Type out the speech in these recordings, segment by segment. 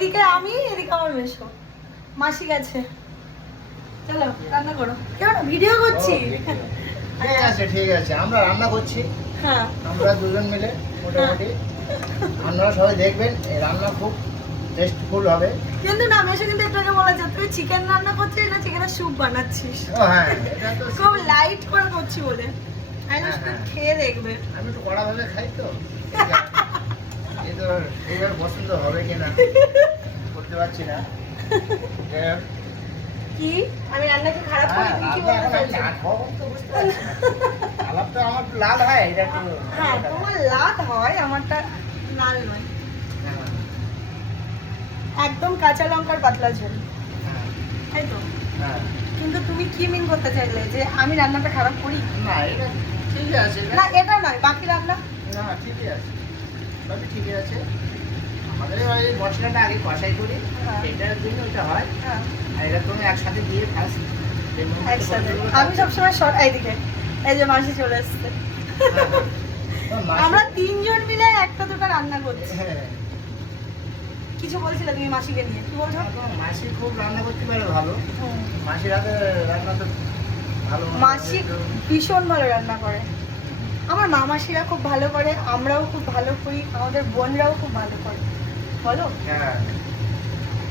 এইদিকে আমি, এদিকে আমার মেশো। মাসি গেছে, চলো রান্না করো। কেন ভিডিও করছি? ঠিক আছে, আমরা রান্না করছি। হ্যাঁ, আমরা দুজন মিলে মোটামুটি। আপনারা সবাই দেখবেন, এই রান্না খুব টেস্টফুল হবে। কিন্তু না, মেশো কিন্তু একটু বলেছে তুই চিকেন রান্না করছিস না চিকেনের স্যুপ বানাচ্ছিস। ও হ্যাঁ, এটা তো খুব লাইট করে করছি বলে। আমি হ্যাঁ। খেয়ে দেখবে। আমি একটু কড়া ভাবে খাই তো। এই তো এইবার পছন্দ হবে কিনা করতে পারছি না। যাই হোক, কি আমি রান্না কি খারাপ করি? তুমি কি বলতে চাইছো? আলাপটা আমার একটু লাল হয়, এটা একটু হ্যাঁ, তোমার লাল হয়, আমারটা লাল নয়। হ্যাঁ, একদম কাঁচা লঙ্কার পাতলা ঝোল, হ্যাঁ, তাই তো? হ্যাঁ। কিন্তু তুমি কি মিন করতে চাইলে যে আমি রান্নাটা খারাপ করি? না, এটা ঠিকই আছে। না, এটা নয়, বাকি রান্না। না, ঠিকই আছে, সবই ঠিকই আছে। আমাদের এই মশলাটা আগে কষাই করি, হ্যাঁ। এটার জন্য এটা হয়। হ্যাঁ, আর এটা তুমি একসাথে দিয়ে ফার্স্ট একসাথে। আমি সবসময় এইদিকে, এই যে মাসি চলে এসছে। আমরা তিনজন মিলে একটা দুটো রান্না করছি। কিছু বলছিলে তুমি মাসিকে নিয়ে, কি বলছো? মাসি খুব রান্না করতে পারে ভালো। হুম। মাসির হাতে রান্না তো ভালো। মাসি ভীষণ ভালো রান্না করে। আমার মামাসিরা খুব ভালো করে, আমরাও খুব ভালো করি, আমাদের বোনরাও খুব ভালো করে, বলো? হ্যাঁ।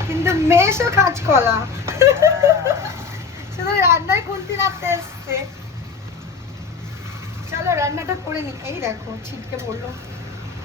কিন্তু মেয়েসও কাজ কলা, শুধু রান্নায় খুন্তি নাড়তে এসছে। চলো রান্নাটা করে নি। এই দেখো ছিটকে পড়লো।